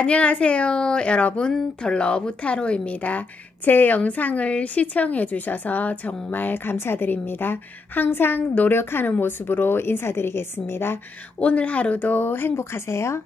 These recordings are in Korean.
안녕하세요, 여러분. 덜러브 타로입니다. 제 영상을 시청해 주셔서 정말 감사드립니다. 항상 노력하는 모습으로 인사드리겠습니다. 오늘 하루도 행복하세요.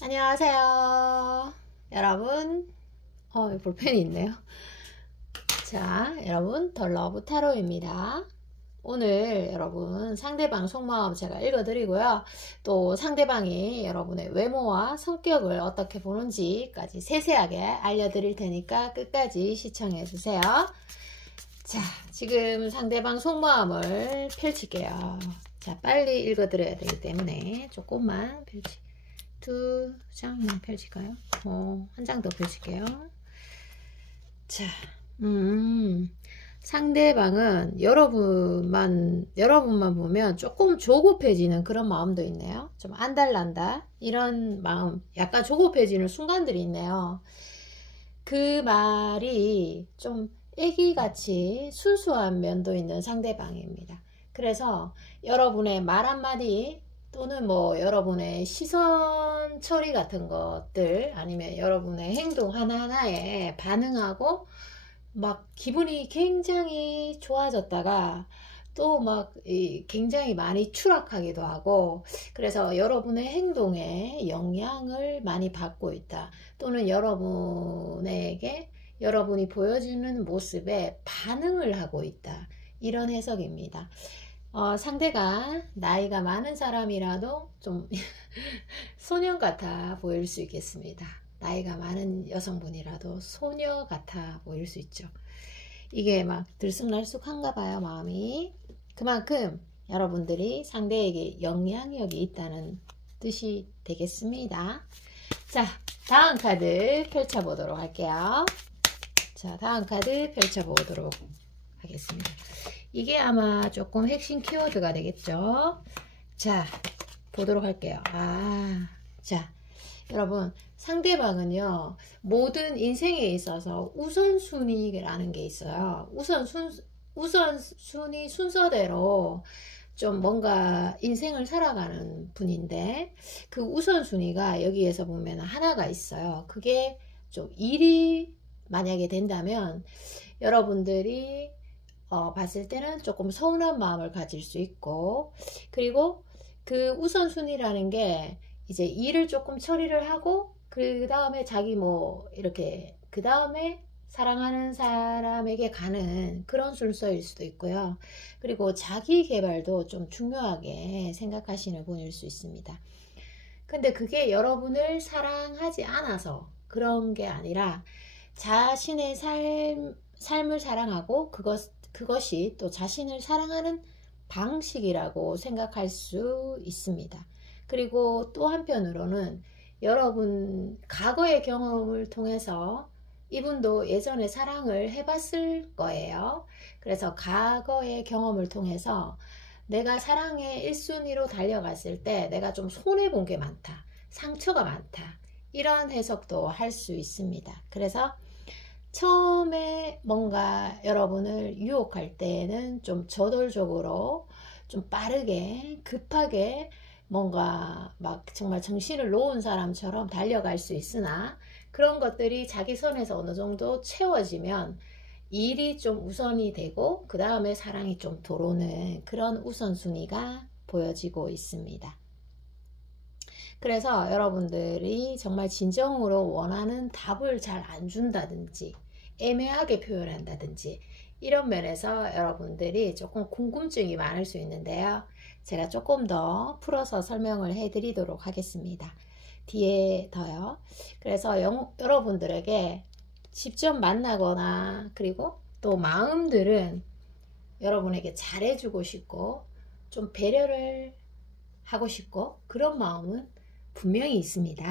안녕하세요, 여러분. 볼펜이 있네요. 자, 여러분, 덜러브 타로입니다. 오늘 여러분 상대방 속마음 제가 읽어드리고요. 또 상대방이 여러분의 외모와 성격을 어떻게 보는지까지 세세하게 알려드릴 테니까 끝까지 시청해주세요. 자, 지금 상대방 속마음을 펼칠게요. 자, 빨리 읽어드려야 되기 때문에 조금만 두 장만 펼칠까요? 한 장 더 펼칠게요. 자, 상대방은 여러분만 보면 조금 조급해지는 그런 마음도 있네요. 좀 안달난다 이런 마음, 약간 조급해지는 순간들이 있네요. 그 말이 좀 애기같이 순수한 면도 있는 상대방입니다. 그래서 여러분의 말 한마디 또는 뭐 여러분의 시선 처리 같은 것들, 아니면 여러분의 행동 하나하나에 반응하고 막 기분이 굉장히 좋아졌다가 또 막 굉장히 많이 추락하기도 하고, 그래서 여러분의 행동에 영향을 많이 받고 있다, 또는 여러분에게 여러분이 보여주는 모습에 반응을 하고 있다, 이런 해석입니다. 상대가 나이가 많은 사람이라도 좀 소년 같아 보일 수 있겠습니다. 나이가 많은 여성분이라도 소녀 같아 보일 수 있죠. 이게 막 들쑥날쑥한가 봐요, 마음이. 그만큼 여러분들이 상대에게 영향력이 있다는 뜻이 되겠습니다. 자, 다음 카드 펼쳐보도록 할게요. 자, 다음 카드 펼쳐보도록 하겠습니다. 이게 아마 조금 핵심 키워드가 되겠죠. 자, 보도록 할게요. 자, 여러분, 상대방은요, 모든 인생에 있어서 우선순위라는 게 있어요. 우선순위 순서대로 좀 뭔가 인생을 살아가는 분인데, 그 우선순위가 여기에서 보면 하나가 있어요. 그게 좀 일이 만약에 된다면 여러분들이 봤을 때는 조금 서운한 마음을 가질 수 있고, 그리고 그 우선순위라는 게 이제 일을 조금 처리를 하고 그 다음에 자기 뭐 이렇게 그 다음에 사랑하는 사람에게 가는 그런 순서일 수도 있고요. 그리고 자기 개발도 좀 중요하게 생각하시는 분일 수 있습니다. 근데 그게 여러분을 사랑하지 않아서 그런 게 아니라 자신의 삶을 사랑하고 그것이 또 자신을 사랑하는 방식이라고 생각할 수 있습니다. 그리고 또 한편으로는 여러분 과거의 경험을 통해서 이분도 예전에 사랑을 해봤을 거예요. 그래서 과거의 경험을 통해서 내가 사랑의 1순위로 달려갔을 때 내가 좀 손해본 게 많다, 상처가 많다, 이런 해석도 할 수 있습니다. 그래서 처음에 뭔가 여러분을 유혹할 때는 좀 저돌적으로 좀 빠르게 급하게 뭔가 막 정말 정신을 놓은 사람처럼 달려갈 수 있으나, 그런 것들이 자기 선에서 어느 정도 채워지면 일이 좀 우선이 되고 그 다음에 사랑이 좀 들어오는 그런 우선순위가 보여지고 있습니다. 그래서 여러분들이 정말 진정으로 원하는 답을 잘 안 준다든지 애매하게 표현한다든지 이런 면에서 여러분들이 조금 궁금증이 많을 수 있는데요. 제가 조금 더 풀어서 설명을 해 드리도록 하겠습니다. 뒤에 더요. 그래서 여러분들에게 직접 만나거나 그리고 또 마음들은 여러분에게 잘해주고 싶고 좀 배려를 하고 싶고 그런 마음은 분명히 있습니다.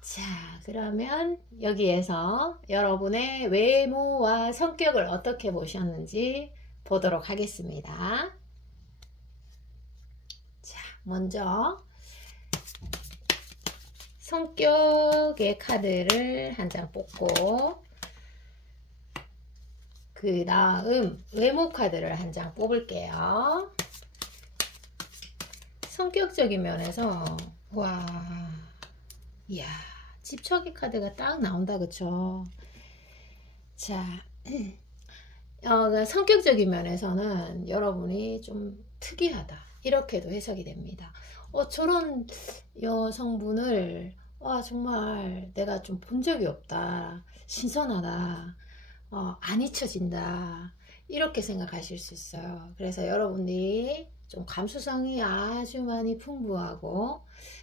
자, 그러면 여기에서 여러분의 외모와 성격을 어떻게 보셨는지 보도록 하겠습니다. 먼저 성격의 카드를 한 장 뽑고, 그 다음 외모 카드를 한 장 뽑을게요. 성격적인 면에서 와, 이야, 집착의 카드가 딱 나온다, 그쵸? 자, 성격적인 면에서는 여러분이 좀 특이하다, 이렇게도 해석이 됩니다. 저런 여성분을 정말 내가 좀 본 적이 없다, 신선하다, 안 잊혀진다, 이렇게 생각하실 수 있어요. 그래서 여러분들이 좀 감수성이 아주 많이 풍부하고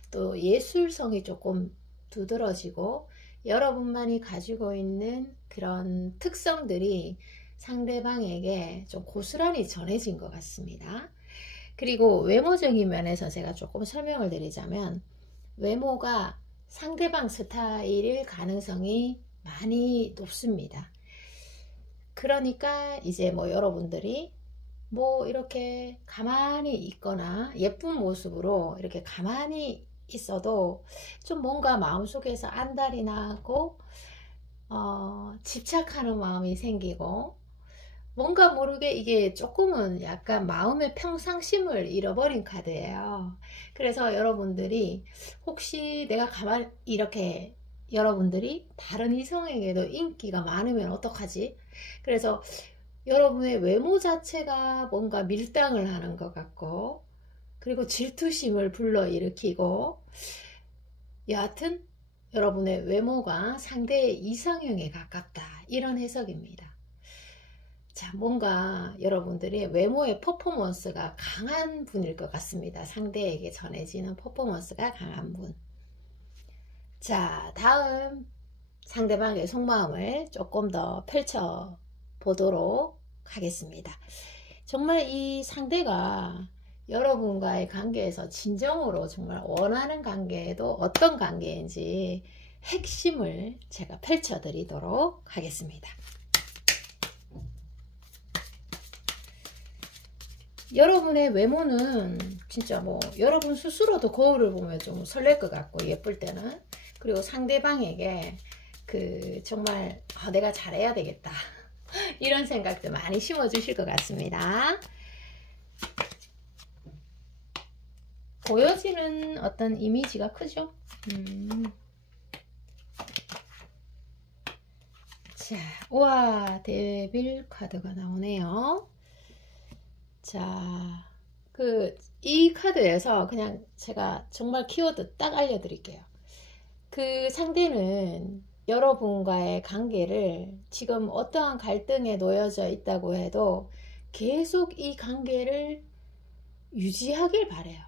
또 예술성이 조금 두드러지고 여러분만이 가지고 있는 그런 특성들이 상대방에게 좀 고스란히 전해진 것 같습니다. 그리고 외모적인 면에서 제가 조금 설명을 드리자면, 외모가 상대방 스타일일 가능성이 많이 높습니다. 그러니까 이제 뭐 여러분들이 뭐 이렇게 가만히 있거나 예쁜 모습으로 이렇게 가만히 있어도 좀 뭔가 마음속에서 안달이 나고 집착하는 마음이 생기고, 뭔가 모르게 이게 조금은 약간 마음의 평상심을 잃어버린 카드예요. 그래서 여러분들이 혹시 내가 가만히 이렇게, 여러분들이 다른 이성에게도 인기가 많으면 어떡하지? 그래서 여러분의 외모 자체가 뭔가 밀당을 하는 것 같고, 그리고 질투심을 불러일으키고, 여하튼 여러분의 외모가 상대의 이상형에 가깝다, 이런 해석입니다. 자, 뭔가 여러분들이 외모의 퍼포먼스가 강한 분일 것 같습니다. 상대에게 전해지는 퍼포먼스가 강한 분. 자, 다음 상대방의 속마음을 조금 더 펼쳐 보도록 하겠습니다. 정말 이 상대가 여러분과의 관계에서 진정으로 정말 원하는 관계에도 어떤 관계인지 핵심을 제가 펼쳐 드리도록 하겠습니다. 여러분의 외모는 진짜 뭐 여러분 스스로도 거울을 보면 좀 설렐 것 같고, 예쁠 때는. 그리고 상대방에게 정말 내가 잘해야 되겠다, 이런 생각도 많이 심어 주실 것 같습니다. 보여지는 어떤 이미지가 크죠. 자, 우와, 데빌 카드가 나오네요. 자, 이 카드에서 그냥 제가 정말 키워드 딱 알려드릴게요. 그 상대는 여러분과의 관계를 지금 어떠한 갈등에 놓여져 있다고 해도 계속 이 관계를 유지하길 바래요.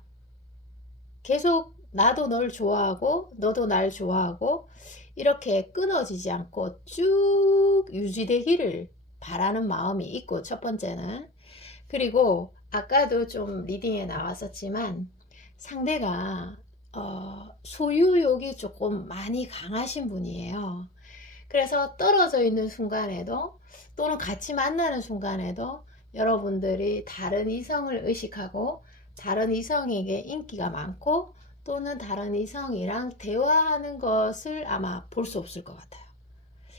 계속 나도 널 좋아하고 너도 날 좋아하고 이렇게 끊어지지 않고 쭉 유지되기를 바라는 마음이 있고, 첫 번째는. 그리고 아까도 좀 리딩에 나왔었지만, 상대가 소유욕이 조금 많이 강하신 분이에요. 그래서 떨어져 있는 순간에도, 또는 같이 만나는 순간에도 여러분들이 다른 이성을 의식하고 다른 이성에게 인기가 많고, 또는 다른 이성이랑 대화하는 것을 아마 볼 수 없을 것 같아요.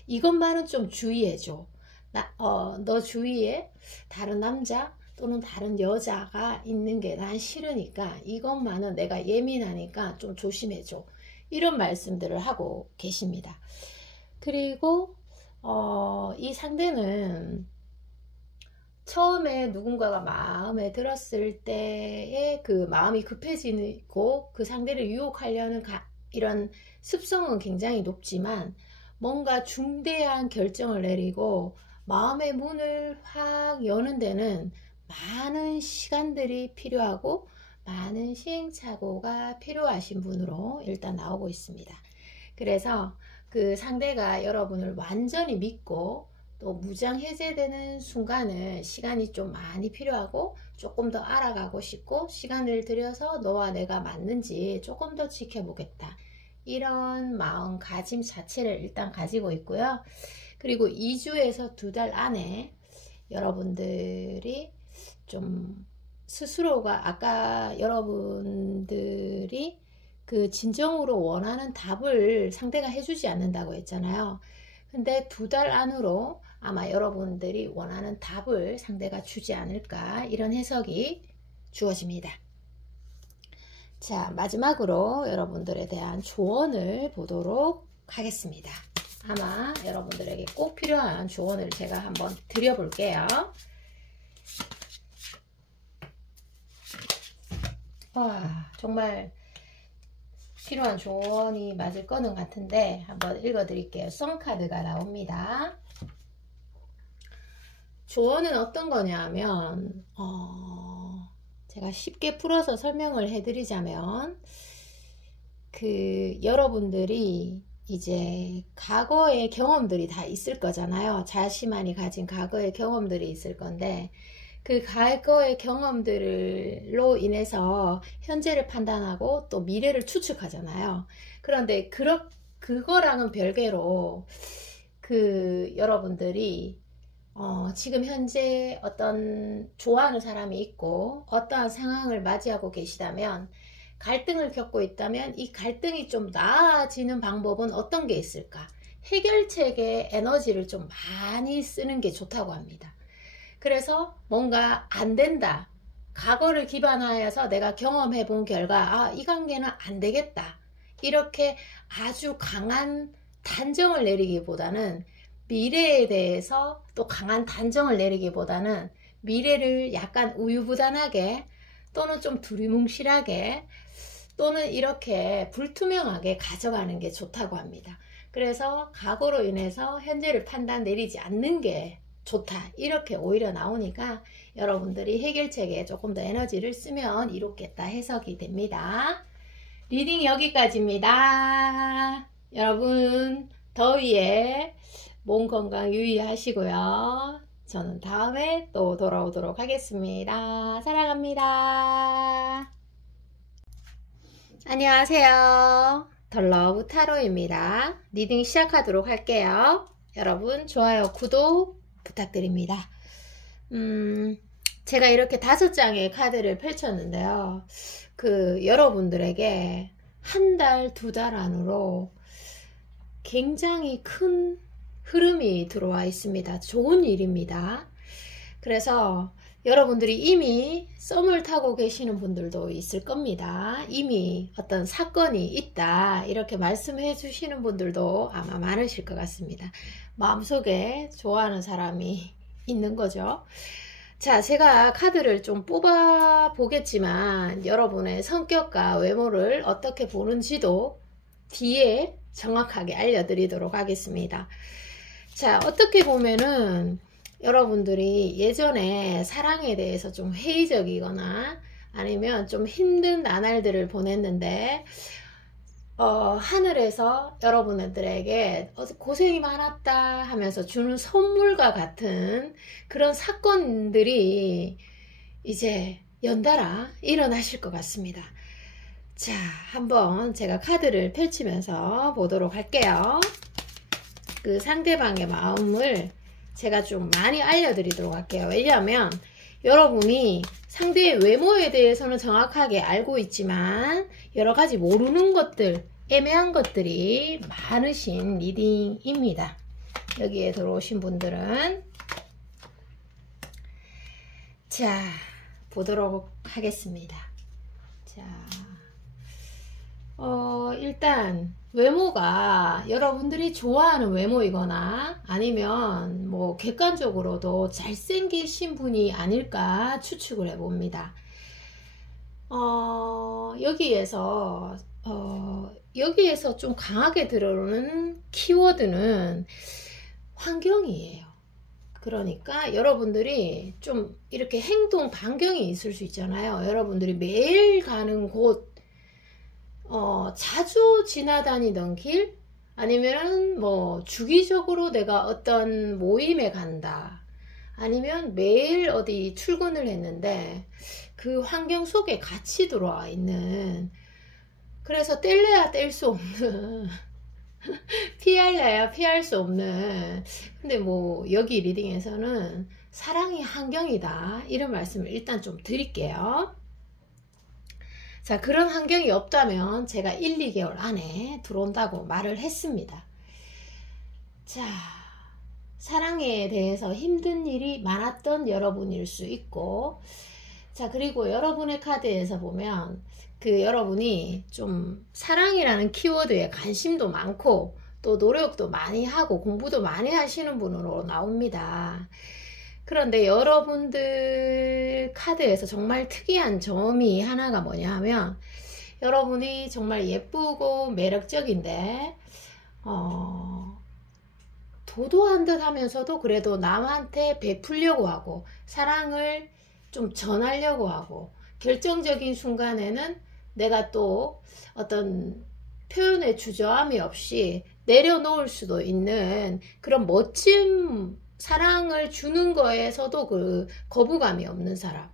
이것만은 좀 주의해줘. 너 주위에 다른 남자 또는 다른 여자가 있는 게 난 싫으니까, 이것만은 내가 예민하니까 좀 조심해줘, 이런 말씀들을 하고 계십니다. 그리고 이 상대는 처음에 누군가가 마음에 들었을 때에 그 마음이 급해지고 그 상대를 유혹하려는 이런 습성은 굉장히 높지만, 뭔가 중대한 결정을 내리고 마음의 문을 확 여는 데는 많은 시간들이 필요하고 많은 시행착오가 필요하신 분으로 일단 나오고 있습니다. 그래서 그 상대가 여러분을 완전히 믿고 또 무장 해제되는 순간은 시간이 좀 많이 필요하고, 조금 더 알아가고 싶고 시간을 들여서 너와 내가 맞는지 조금 더 지켜보겠다, 이런 마음가짐 자체를 일단 가지고 있고요. 그리고 2주에서 2달 안에 여러분들이 좀 스스로가 아까 여러분들이 그 진정으로 원하는 답을 상대가 해주지 않는다고 했잖아요. 근데 2달 안으로 아마 여러분들이 원하는 답을 상대가 주지 않을까, 이런 해석이 주어집니다. 자, 마지막으로 여러분들에 대한 조언을 보도록 하겠습니다. 아마 여러분들에게 꼭 필요한 조언을 제가 한번 드려볼게요. 와, 정말 필요한 조언이 맞을 거는 같은데 한번 읽어드릴게요. 썬카드가 나옵니다. 조언은 어떤 거냐 하면 제가 쉽게 풀어서 설명을 해드리자면, 여러분들이 이제 과거의 경험들이 다 있을 거잖아요. 자신만이 가진 과거의 경험들이 있을 건데, 그 과거의 경험들로 인해서 현재를 판단하고 또 미래를 추측하잖아요. 그런데 그거랑은 별개로 여러분들이 지금 현재 어떤 좋아하는 사람이 있고 어떠한 상황을 맞이하고 계시다면, 갈등을 겪고 있다면 이 갈등이 좀 나아지는 방법은 어떤 게 있을까? 해결책에 에너지를 좀 많이 쓰는 게 좋다고 합니다. 그래서 뭔가 안 된다, 과거를 기반하여서 내가 경험해 본 결과 이 관계는 안 되겠다, 이렇게 아주 강한 단정을 내리기보다는, 미래에 대해서 또 강한 단정을 내리기보다는 미래를 약간 우유부단하게 또는 좀 두리뭉실하게 또는 이렇게 불투명하게 가져가는 게 좋다고 합니다. 그래서 과거로 인해서 현재를 판단 내리지 않는 게 좋다, 이렇게 오히려 나오니까 여러분들이 해결책에 조금 더 에너지를 쓰면 이롭겠다 해석이 됩니다. 리딩 여기까지입니다. 여러분 더위에 몸 건강 유의하시고요. 저는 다음에 또 돌아오도록 하겠습니다. 사랑합니다. 안녕하세요. 덜러브 타로입니다. 리딩 시작하도록 할게요. 여러분 좋아요, 구독 부탁드립니다. 제가 이렇게 5장의 카드를 펼쳤는데요. 여러분들에게 1달, 2달 안으로 굉장히 큰 흐름이 들어와 있습니다. 좋은 일입니다. 그래서 여러분들이 이미 썸을 타고 계시는 분들도 있을 겁니다. 이미 어떤 사건이 있다, 이렇게 말씀해 주시는 분들도 아마 많으실 것 같습니다. 마음속에 좋아하는 사람이 있는 거죠. 자, 제가 카드를 좀 뽑아 보겠지만 여러분의 성격과 외모를 어떻게 보는지도 뒤에 정확하게 알려드리도록 하겠습니다. 자, 어떻게 보면은 여러분들이 예전에 사랑에 대해서 좀 회의적이거나 아니면 좀 힘든 나날들을 보냈는데 하늘에서 여러분들에게 고생이 많았다 하면서 주는 선물과 같은 그런 사건들이 이제 연달아 일어나실 것 같습니다. 자, 한번 제가 카드를 펼치면서 보도록 할게요. 상대방의 마음을 제가 좀 많이 알려드리도록 할게요. 왜냐하면 여러분이 상대의 외모에 대해서는 정확하게 알고 있지만 여러가지 모르는 것들, 애매한 것들이 많으신 리딩입니다. 여기에 들어오신 분들은 자, 보도록 하겠습니다. 자, 일단 외모가 여러분들이 좋아하는 외모이거나 아니면 뭐 객관적으로도 잘생기신 분이 아닐까 추측을 해봅니다. 여기에서 좀 강하게 들어오는 키워드는 환경이에요. 그러니까 여러분들이 좀 이렇게 행동 반경이 있을 수 있잖아요. 여러분들이 매일 가는 곳, 자주 지나다니던 길, 아니면 뭐 주기적으로 내가 어떤 모임에 간다, 아니면 매일 어디 출근을 했는데 그 환경 속에 같이 들어와 있는, 그래서 뗄래야 뗄 수 없는 피할래야 피할 수 없는, 근데 뭐 여기 리딩에서는 사랑이 환경이다. 이런 말씀을 일단 좀 드릴게요. 자, 그런 환경이 없다면 제가 1, 2개월 안에 들어온다고 말을 했습니다. 자, 사랑에 대해서 힘든 일이 많았던 여러분일 수 있고, 자, 그리고 여러분의 카드에서 보면 여러분이 좀 사랑이라는 키워드에 관심도 많고 또 노력도 많이 하고 공부도 많이 하시는 분으로 나옵니다. 그런데 여러분들 카드에서 정말 특이한 점이 하나가 뭐냐 하면, 여러분이 정말 예쁘고 매력적인데 도도한 듯 하면서도 그래도 남한테 베풀려고 하고 사랑을 좀 전하려고 하고, 결정적인 순간에는 내가 또 어떤 표현의 주저함이 없이 내려놓을 수도 있는 그런 멋진 사랑을 주는 거에서도 그 거부감이 없는 사람.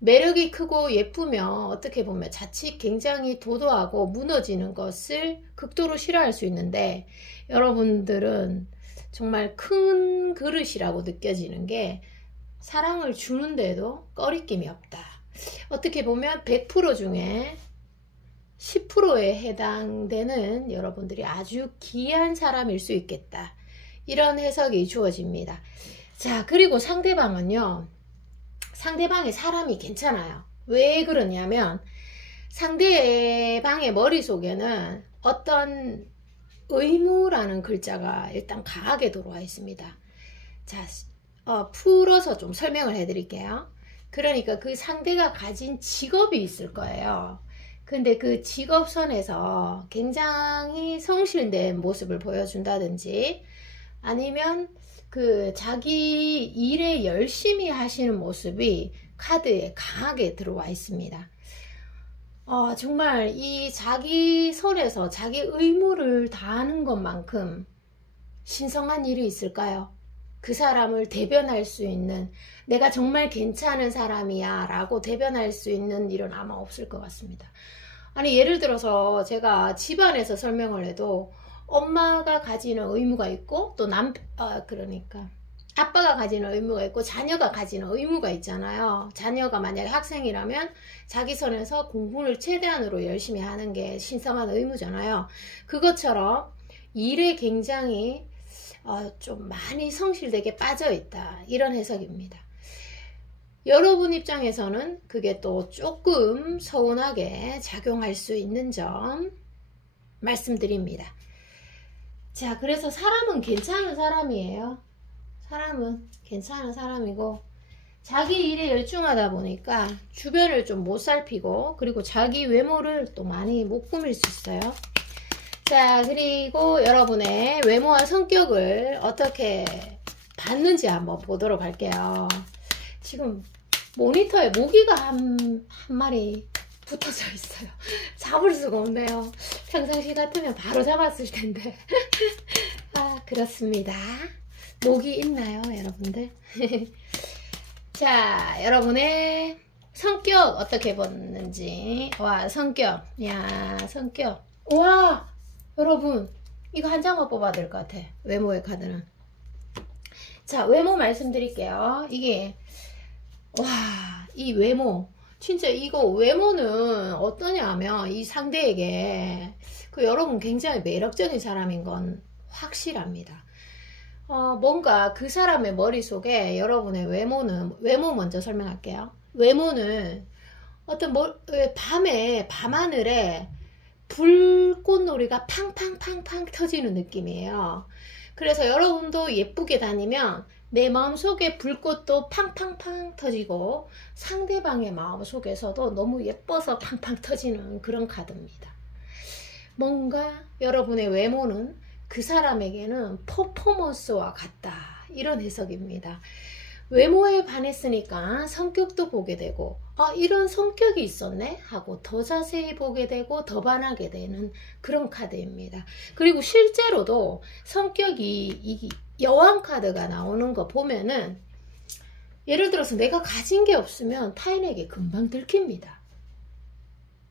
매력이 크고 예쁘면 어떻게 보면 자칫 굉장히 도도하고 무너지는 것을 극도로 싫어할 수 있는데, 여러분들은 정말 큰 그릇이라고 느껴지는 게 사랑을 주는데도 꺼리낌이 없다. 어떻게 보면 100% 중에 10%에 해당되는 여러분들이 아주 귀한 사람일 수 있겠다. 이런 해석이 주어집니다. 자, 그리고 상대방은요, 상대방의 사람이 괜찮아요. 왜 그러냐면 상대방의 머릿속에는 어떤 의무라는 글자가 일단 강하게 들어와 있습니다. 자, 풀어서 좀 설명을 해드릴게요. 그러니까 그 상대가 가진 직업이 있을 거예요. 근데 그 직업선에서 굉장히 성실된 모습을 보여준다든지, 아니면 자기 일에 열심히 하시는 모습이 카드에 강하게 들어와 있습니다. 정말 이 자기 선에서 자기 의무를 다하는 것만큼 신성한 일이 있을까요? 그 사람을 대변할 수 있는, 내가 정말 괜찮은 사람이야 라고 대변할 수 있는 일은 아마 없을 것 같습니다. 아니, 예를 들어서 제가 집안에서 설명을 해도 엄마가 가지는 의무가 있고, 또 그러니까 아빠가 가지는 의무가 있고 자녀가 가지는 의무가 있잖아요. 자녀가 만약에 학생이라면 자기 선에서 공부를 최대한으로 열심히 하는 게 신성한 의무잖아요. 그것처럼 일에 굉장히 좀 많이 성실되게 빠져있다, 이런 해석입니다. 여러분 입장에서는 그게 또 조금 서운하게 작용할 수 있는 점 말씀드립니다. 자, 그래서 사람은 괜찮은 사람이에요. 사람은 괜찮은 사람이고, 자기 일에 열중하다 보니까 주변을 좀 못 살피고, 그리고 자기 외모를 또 많이 못 꾸밀 수 있어요. 자, 그리고 여러분의 외모와 성격을 어떻게 봤는지 한번 보도록 할게요. 지금 모니터에 모기가 한 마리 붙어져 있어요. 잡을 수가 없네요. 평상시 같으면 바로 잡았을 텐데. 그렇습니다. 모기 있나요, 여러분들? 자, 여러분의 성격 어떻게 봤는지. 와, 성격. 야, 성격. 와, 여러분, 이거 한 장만 뽑아야 될 것 같아. 외모의 카드는. 자, 외모 말씀드릴게요. 이게, 와, 이 외모. 진짜 이거 외모는 어떠냐 하면 이 상대에게 여러분 굉장히 매력적인 사람인 건 확실합니다. 뭔가 그 사람의 머릿속에 여러분의 외모 먼저 설명할게요. 외모는 어떤 밤하늘에 불꽃놀이가 팡팡팡팡 터지는 느낌이에요. 그래서 여러분도 예쁘게 다니면 내 마음속에 불꽃도 팡팡팡 터지고 상대방의 마음속에서도 너무 예뻐서 팡팡 터지는 그런 카드입니다. 뭔가 여러분의 외모는 그 사람에게는 퍼포먼스와 같다, 이런 해석입니다. 외모에 반했으니까 성격도 보게 되고, 이런 성격이 있었네 하고 더 자세히 보게 되고 더 반하게 되는 그런 카드입니다. 그리고 실제로도 성격이 이 여왕 카드가 나오는 거 보면은, 예를 들어서 내가 가진 게 없으면 타인에게 금방 들킵니다.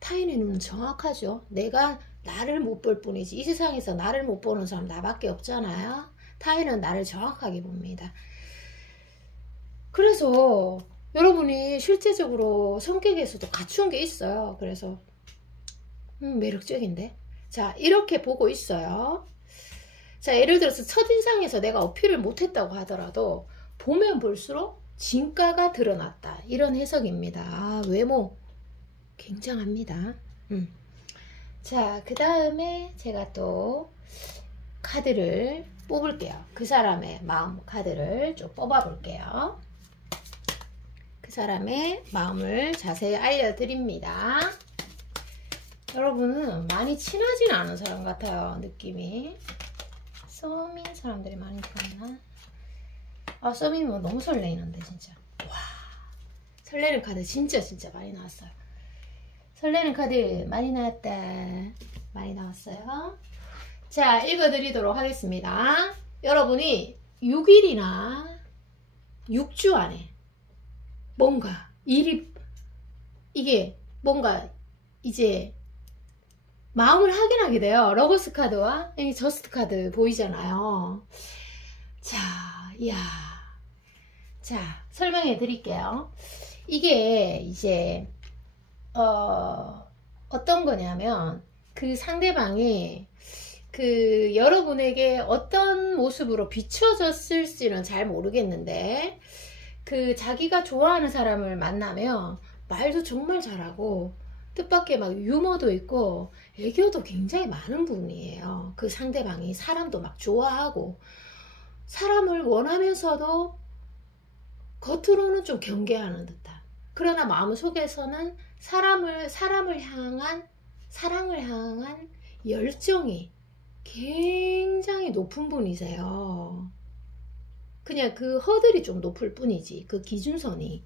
타인의 눈은 정확하죠. 내가 나를 못 볼 뿐이지, 이 세상에서 나를 못 보는 사람 나밖에 없잖아요. 타인은 나를 정확하게 봅니다. 그래서 여러분이 실제적으로 성격에서도 갖춘 게 있어요. 그래서 매력적인데. 자, 이렇게 보고 있어요. 자, 예를 들어서 첫인상에서 내가 어필을 못했다고 하더라도 보면 볼수록 진가가 드러났다. 이런 해석입니다. 아, 외모 굉장합니다. 자, 그 다음에 제가 또 카드를 뽑을게요. 그 사람의 마음 카드를 좀 뽑아 볼게요. 그 사람의 마음을 자세히 알려드립니다. 여러분은 많이 친하진 않은 사람 같아요. 느낌이. 썸인 사람들이 많이 들었나? 아, 썸이면 너무 설레이는데 진짜. 와, 설레는 카드 진짜 많이 나왔어요. 설레는 카드 많이 나왔다. 많이 나왔어요. 자, 읽어드리도록 하겠습니다. 여러분이 6일이나 6주 안에 뭔가 이게 뭔가 이제 마음을 확인하게 돼요. 러버스 카드와 이 저스트 카드 보이잖아요. 자, 이야. 자, 설명해 드릴게요. 이게 이제 어떤 거냐면 그 상대방이 그 여러분에게 어떤 모습으로 비춰졌을지는 잘 모르겠는데 그 자기가 좋아하는 사람을 만나면 말도 정말 잘하고 뜻밖의 막 유머도 있고 애교도 굉장히 많은 분이에요. 그 상대방이 사람도 막 좋아하고 사람을 원하면서도 겉으로는 좀 경계하는 듯한, 그러나 마음속에서는 사람을 향한 사랑을 향한 열정이 굉장히 높은 분이세요. 그냥 그 허들이 좀 높을 뿐이지, 그 기준선이.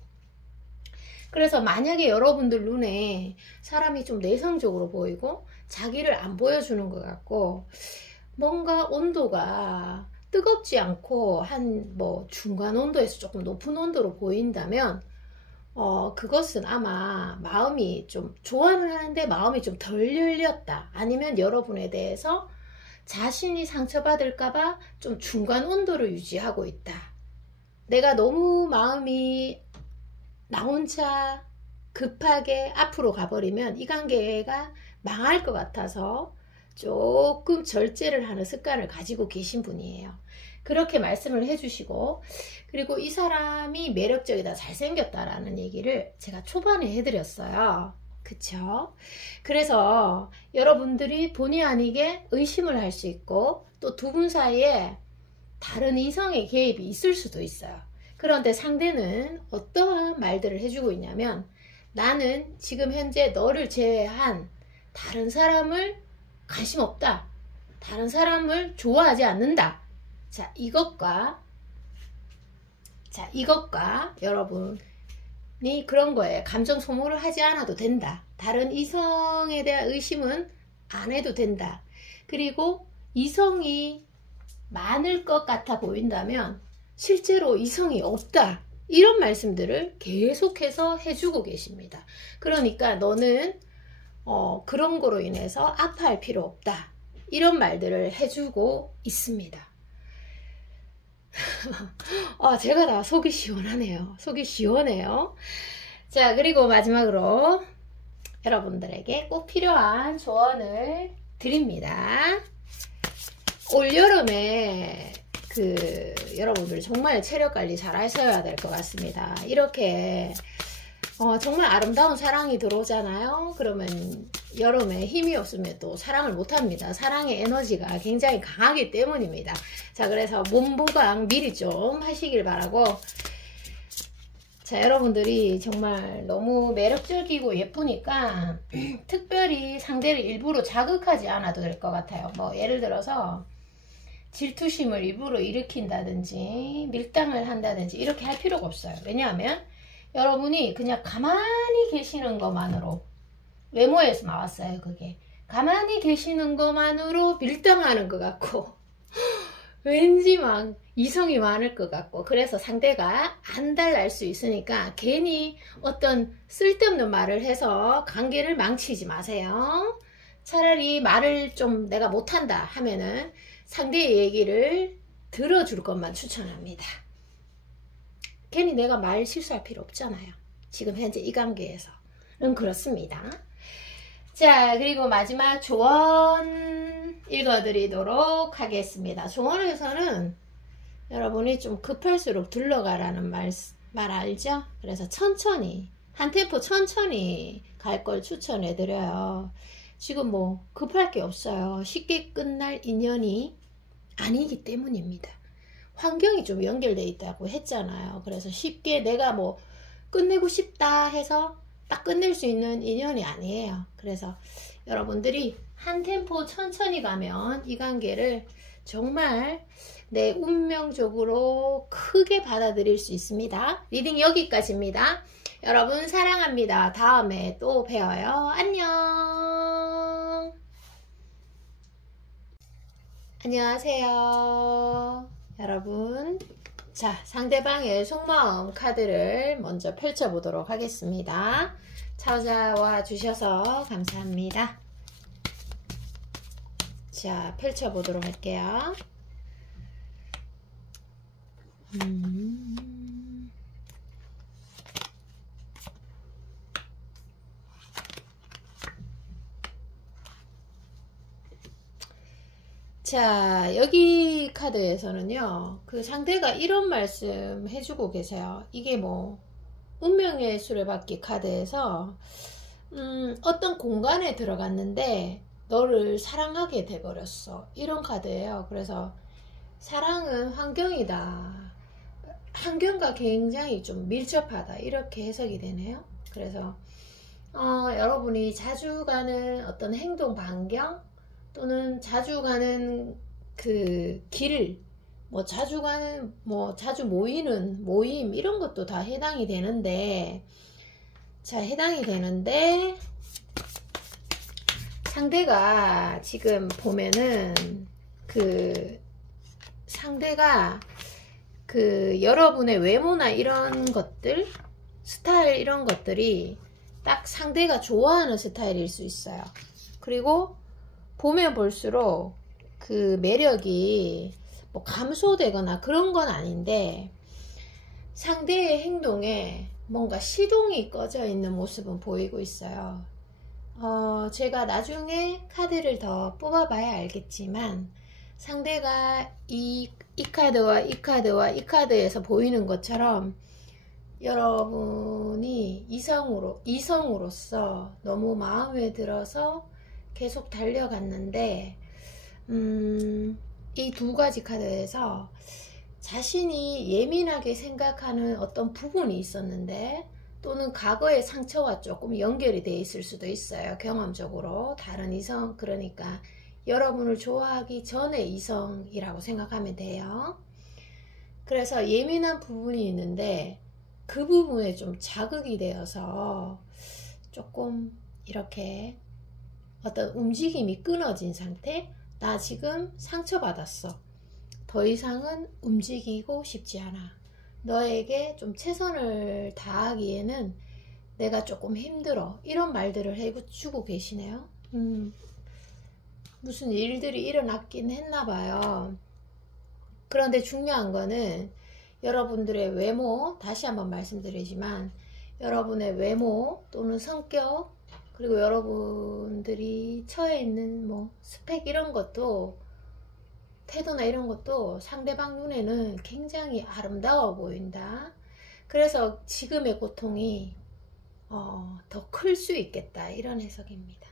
그래서 만약에 여러분들 눈에 사람이 좀 내성적으로 보이고 자기를 안 보여주는 것 같고 뭔가 온도가 뜨겁지 않고 한 뭐 중간 온도에서 조금 높은 온도로 보인다면 그것은 아마 마음이 좀 좋아는 하는데 마음이 좀 덜 열렸다, 아니면 여러분에 대해서 자신이 상처받을까봐 좀 중간 온도를 유지하고 있다. 내가 너무 마음이 나 혼자 급하게 앞으로 가버리면 이 관계가 망할 것 같아서 조금 절제를 하는 습관을 가지고 계신 분이에요. 그렇게 말씀을 해주시고, 그리고 이 사람이 매력적이다, 잘생겼다라는 얘기를 제가 초반에 해드렸어요. 그쵸? 그래서 여러분들이 본의 아니게 의심을 할 수 있고 또 두 분 사이에 다른 이성의 개입이 있을 수도 있어요. 그런데 상대는 어떠한 말들을 해주고 있냐면, 나는 지금 현재 너를 제외한 다른 사람을 관심 없다, 다른 사람을 좋아하지 않는다. 자, 이것과 여러분이 그런 거에 감정 소모를 하지 않아도 된다. 다른 이성에 대한 의심은 안 해도 된다. 그리고 이성이 많을 것 같아 보인다면 실제로 이성이 없다, 이런 말씀들을 계속해서 해주고 계십니다. 그러니까 너는 그런 거로 인해서 아파할 필요 없다, 이런 말들을 해주고 있습니다. 제가 다 속이 시원하네요. 속이 시원해요. 자, 그리고 마지막으로 여러분들에게 꼭 필요한 조언을 드립니다. 올여름에 여러분들 정말 체력 관리 잘 하셔야 될 것 같습니다. 이렇게 정말 아름다운 사랑이 들어오잖아요. 그러면 여름에 힘이 없으면 또 사랑을 못합니다. 사랑의 에너지가 굉장히 강하기 때문입니다. 자, 그래서 몸 보강 미리 좀 하시길 바라고, 자, 여러분들이 정말 너무 매력적이고 예쁘니까 특별히 상대를 일부러 자극하지 않아도 될 것 같아요. 뭐 예를 들어서 질투심을 일부러 일으킨다든지 밀당을 한다든지 이렇게 할 필요가 없어요. 왜냐하면 여러분이 그냥 가만히 계시는 것만으로, 외모에서 나왔어요. 그게 가만히 계시는 것만으로 밀당하는 것 같고 왠지 막 이성이 많을 것 같고, 그래서 상대가 안달날 수 있으니까 괜히 어떤 쓸데없는 말을 해서 관계를 망치지 마세요. 차라리 말을 좀 내가 못한다 하면은 상대의 얘기를 들어줄 것만 추천합니다. 괜히 내가 말 실수할 필요 없잖아요. 지금 현재 이 관계에서는 그렇습니다. 자, 그리고 마지막 조언 읽어드리도록 하겠습니다. 조언에서는 여러분이 좀 급할수록 둘러가라는 말 알죠? 그래서 천천히, 한 템포 천천히 갈 걸 추천해드려요. 지금 뭐 급할 게 없어요. 쉽게 끝날 인연이 아니기 때문입니다. 환경이 좀 연결되어 있다고 했잖아요. 그래서 쉽게 내가 뭐 끝내고 싶다 해서 딱 끝낼 수 있는 인연이 아니에요. 그래서 여러분들이 한 템포 천천히 가면 이 관계를 정말 내 운명적으로 크게 받아들일 수 있습니다. 리딩 여기까지입니다. 여러분 사랑합니다. 다음에 또 봬요. 안녕. 안녕하세요. 여러분, 자, 상대방의 속마음 카드를 먼저 펼쳐보도록 하겠습니다. 찾아와 주셔서 감사합니다. 자, 펼쳐보도록 할게요. 자, 여기 카드에서는요, 그 상대가 이런 말씀 해주고 계세요. 이게 뭐 운명의 수레바퀴 카드에서 어떤 공간에 들어갔는데 너를 사랑하게 돼버렸어, 이런 카드예요. 그래서 사랑은 환경이다, 환경과 굉장히 좀 밀접하다, 이렇게 해석이 되네요. 그래서 여러분이 자주 가는 어떤 행동 반경, 또는 자주 가는 그 길, 뭐 자주 가는, 뭐 자주 모이는 모임, 이런 것도 다 해당이 되는데, 자, 해당이 되는데 상대가 지금 보면은 그 상대가 그 여러분의 외모나 이런 것들, 스타일, 이런 것들이 딱 상대가 좋아하는 스타일일 수 있어요. 그리고 보면 볼수록 그 매력이 뭐 감소되거나 그런 건 아닌데, 상대의 행동에 뭔가 시동이 꺼져 있는 모습은 보이고 있어요. 제가 나중에 카드를 더 뽑아봐야 알겠지만, 상대가 이 카드와 이 카드와 이 카드에서 보이는 것처럼 여러분이 이성으로서 너무 마음에 들어서 계속 달려갔는데, 이 두 가지 카드에서 자신이 예민하게 생각하는 어떤 부분이 있었는데, 또는 과거의 상처와 조금 연결이 돼 있을 수도 있어요. 경험적으로 다른 이성, 그러니까 여러분을 좋아하기 전의 이성이라고 생각하면 돼요. 그래서 예민한 부분이 있는데 그 부분에 좀 자극이 되어서 조금 이렇게 어떤 움직임이 끊어진 상태, 나 지금 상처받았어, 더 이상은 움직이고 싶지 않아, 너에게 좀 최선을 다하기에는 내가 조금 힘들어, 이런 말들을 해주고 계시네요. 무슨 일들이 일어났긴 했나봐요. 그런데 중요한 거는 여러분들의 외모, 다시 한번 말씀드리지만 여러분의 외모 또는 성격, 그리고 여러분들이 처해 있는 뭐 스펙, 이런 것도, 태도나 이런 것도 상대방 눈에는 굉장히 아름다워 보인다. 그래서 지금의 고통이 더 클 수 있겠다, 이런 해석입니다.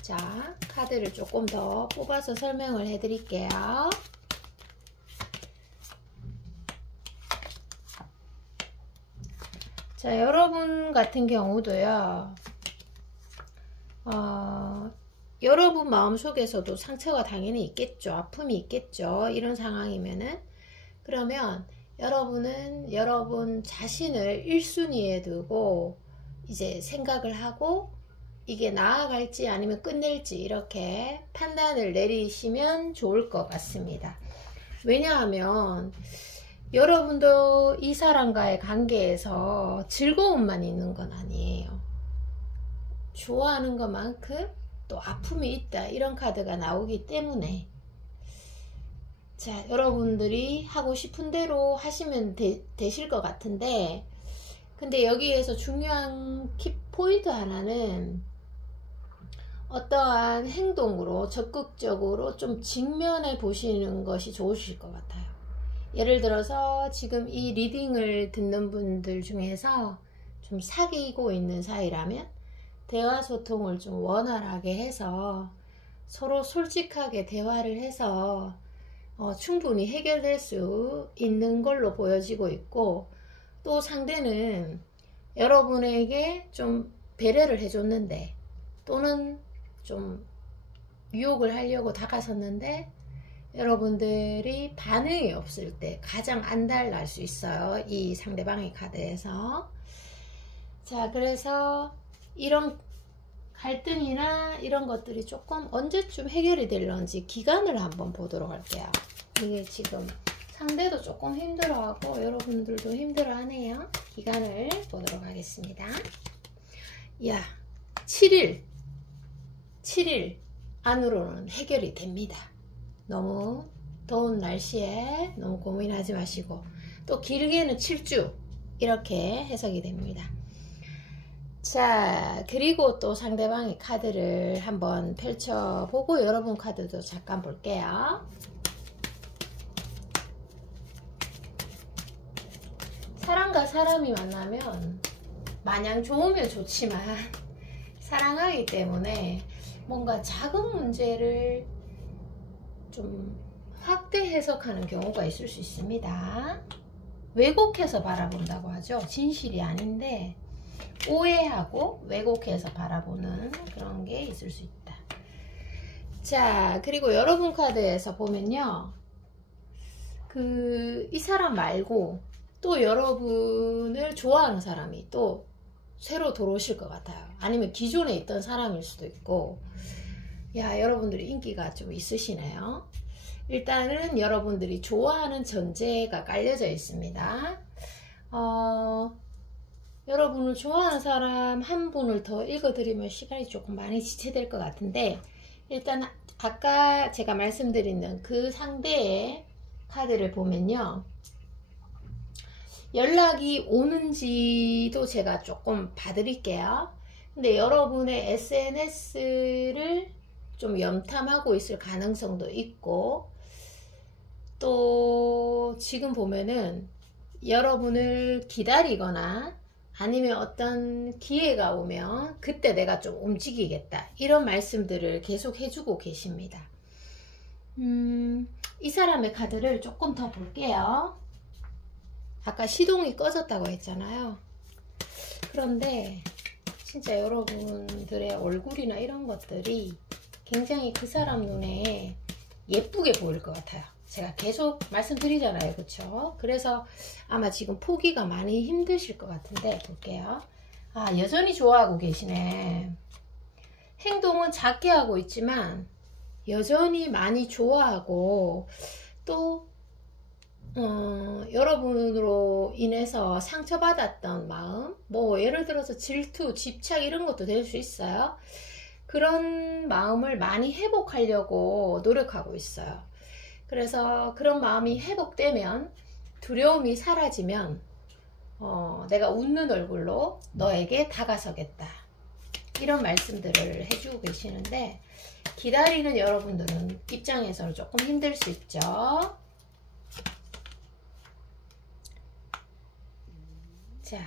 자, 카드를 조금 더 뽑아서 설명을 해 드릴게요. 자, 여러분 같은 경우도요, 여러분 마음속에서도 상처가 당연히 있겠죠. 아픔이 있겠죠. 이런 상황이면은. 그러면 여러분은 여러분 자신을 1순위에 두고 이제 생각을 하고, 이게 나아갈지 아니면 끝낼지 이렇게 판단을 내리시면 좋을 것 같습니다. 왜냐하면 여러분도 이 사람과의 관계에서 즐거움만 있는 건 아니에요. 좋아하는 것만큼 또 아픔이 있다, 이런 카드가 나오기 때문에, 자, 여러분들이 하고 싶은 대로 하시면 되실 것 같은데, 근데 여기에서 중요한 키포인트 하나는 어떠한 행동으로 적극적으로 좀 직면해 보시는 것이 좋으실 것 같아요. 예를 들어서 지금 이 리딩을 듣는 분들 중에서 좀 사귀고 있는 사이라면 대화 소통을 좀 원활하게 해서 서로 솔직하게 대화를 해서 충분히 해결될 수 있는 걸로 보여지고 있고, 또 상대는 여러분에게 좀 배려를 해줬는데 또는 좀 유혹을 하려고 다가섰는데 여러분들이 반응이 없을 때 가장 안달날 수 있어요, 이 상대방의 카드에서. 자, 그래서 이런 갈등이나 이런 것들이 조금 언제쯤 해결이 될런지 기간을 한번 보도록 할게요. 이게 지금 상대도 조금 힘들어하고 여러분들도 힘들어하네요. 기간을 보도록 하겠습니다. 야, 7일 안으로는 해결이 됩니다. 너무 더운 날씨에 너무 고민하지 마시고, 또 길게는 7주 이렇게 해석이 됩니다. 자, 그리고 또 상대방의 카드를 한번 펼쳐보고 여러분 카드도 잠깐 볼게요. 사람과 사람이 만나면 마냥 좋으면 좋지만 사랑하기 때문에 뭔가 작은 문제를 좀 확대 해석하는 경우가 있을 수 있습니다. 왜곡해서 바라본다고 하죠. 진실이 아닌데 오해하고 왜곡해서 바라보는 그런 게 있을 수 있다. 자, 그리고 여러분 카드에서 보면요, 이 사람 말고 또 여러분을 좋아하는 사람이 또 새로 들어오실 것 같아요. 아니면 기존에 있던 사람일 수도 있고. 야, 여러분들이 인기가 좀 있으시네요. 일단은 여러분들이 좋아하는 전제가 깔려져 있습니다. 여러분을 좋아하는 사람 한 분을 더 읽어드리면 시간이 조금 많이 지체될 것 같은데, 일단 아까 제가 말씀드리는 그 상대의 카드를 보면요, 연락이 오는지도 제가 조금 봐드릴게요. 근데 여러분의 SNS를 좀 염탐하고 있을 가능성도 있고, 또 지금 보면은 여러분을 기다리거나 아니면 어떤 기회가 오면 그때 내가 좀 움직이겠다, 이런 말씀들을 계속 해주고 계십니다. 이 사람의 카드를 조금 더 볼게요. 아까 시동이 꺼졌다고 했잖아요. 그런데 진짜 여러분들의 얼굴이나 이런 것들이 굉장히 그 사람 눈에 예쁘게 보일 것 같아요. 제가 계속 말씀드리잖아요, 그쵸? 그래서 아마 지금 포기가 많이 힘드실 것 같은데 볼게요. 아, 여전히 좋아하고 계시네. 행동은 작게 하고 있지만 여전히 많이 좋아하고, 또 여러분으로 인해서 상처받았던 마음, 뭐 예를 들어서 질투, 집착 이런 것도 될 수 있어요. 그런 마음을 많이 회복하려고 노력하고 있어요. 그래서 그런 마음이 회복되면, 두려움이 사라지면 내가 웃는 얼굴로 너에게 다가서겠다, 이런 말씀들을 해주고 계시는데, 기다리는 여러분들은 입장에서는 조금 힘들 수 있죠. 자,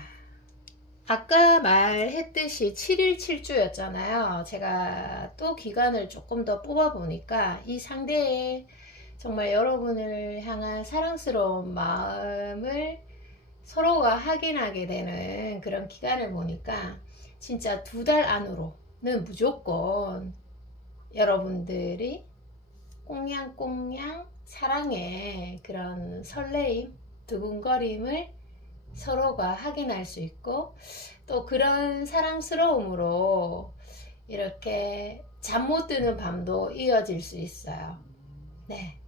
아까 말했듯이 7일 7주였잖아요. 제가 또 기간을 조금 더 뽑아보니까 이 상대의 정말 여러분을 향한 사랑스러운 마음을 서로가 확인하게 되는 그런 기간을 보니까 진짜 2달 안으로는 무조건 여러분들이 꽁냥꽁냥 사랑의 그런 설레임, 두근거림을 서로가 확인할 수 있고, 또 그런 사랑스러움으로 이렇게 잠 못 드는 밤도 이어질 수 있어요. 네.